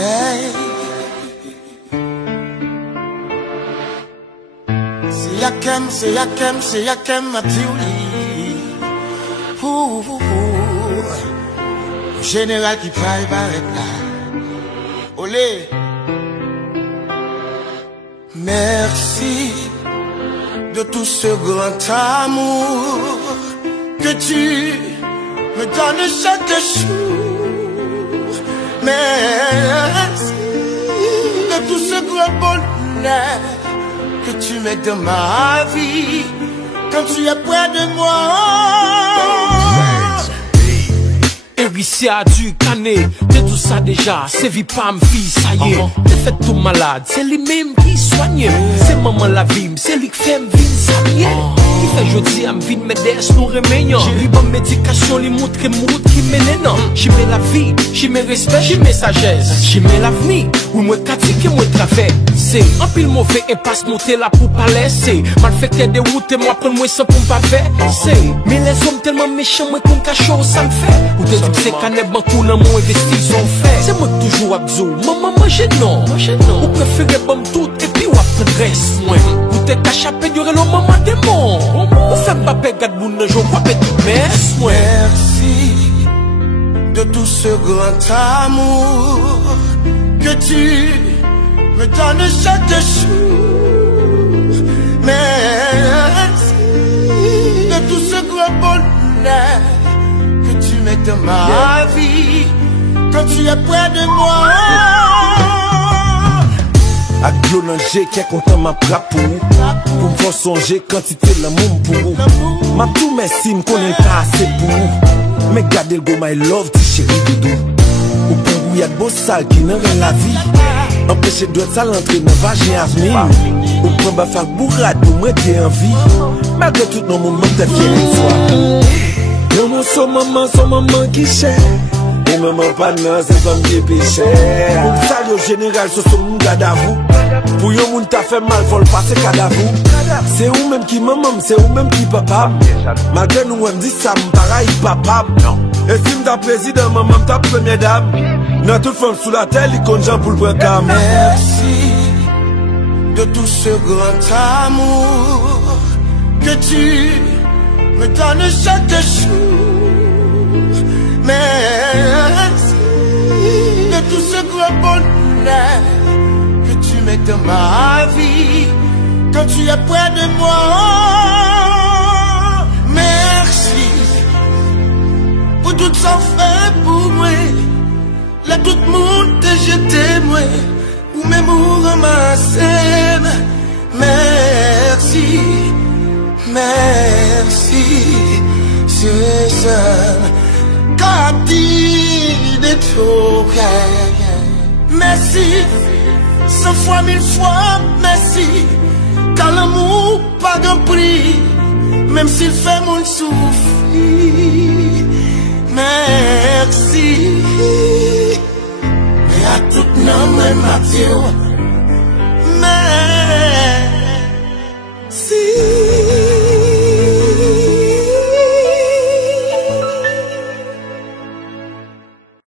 Yeah. C'est Yakem, ma Diouli. Général qui parle paraît là. Olé. Merci de tout ce grand amour que tu me donnes chaque jour. Merci de tout ce grand bonheur que tu mets dans ma vie quand tu es près de moi. Héritier du canet, de tout ça déjà, c'est vie pas ma fille, ça y est. T'es fait tout malade, c'est lui-même qui soigne. C'est maman la vie, c'est lui qui fait me vivre, ça y est. Il fait jeudi à me vide mes dès nous remédiant. J'ai lu bonne médication, les montres qui mènent non. J'y mets la vie, j'y mets respect, j'y mets sagesse. J'y mets l'avenir, ou moi critique et moi travers. C'est un pile mauvais et passe monter là pour pas laisser. Mal fait que des routes et moi prendre moi sans pour pas faire. C'est, mais les hommes tellement méchants, moi qu'on cachot, ça me fait. Ou te dit que c'est canet banco dans mon investissement fait. C'est moi toujours absou, maman mange non. Ou préférez bombe tout et puis ou après moi. Ou te cachapé du relou maman démon. Ou fait pas pégade boune je vois pas tout messe moi. Merci de tout ce grand amour que tu me donnes chaque jour. Merci de tout ce grand bonheur que tu mets dans ma vie quand tu es près de moi. A glolanger qui est content ma prapou. Pour me faire songer quantité l'amour pour vous. Ma tout merci me connaît pas assez pour vous. Mais gardez le go my love ti chéri doudou. Ou pour vous y'a de beaux sales qui n'ont rien la vie. Empêcher de ça l'entrée dans vagin avenir. Ou pour me faire bourrade pour me dire en vie. Malgré tout nos moments t'es fier de toi. Maman son maman qui cher. Et maman pas non, c'est comme qui piché. Pour ça, au général, ce sont mon gars d'avou. Pour yon moun t'a fait mal, faut le passer cadavre. C'est ou même qui maman, c'est ou même qui papa. Malgré nous, on me dit ça, m'pareil papa. Et si m'ta président, maman ta première dame. N'a toute femme sous la terre, il compte pour le programme. Merci de tout ce grand amour que tu me donnes chaque jour. Merci de tout ce grand bonheur que tu mets dans ma vie quand tu es près de moi. Merci pour tout ça fait pour moi. Là tout le monde te jeté moi ou même ou ramasser. Merci, merci, c'est ça. De tout. Merci, 100 fois, 1000 fois, merci. Car l'amour pas de prix, même s'il fait mon souffrir. Merci. Mais à tout nom, même Mathieu.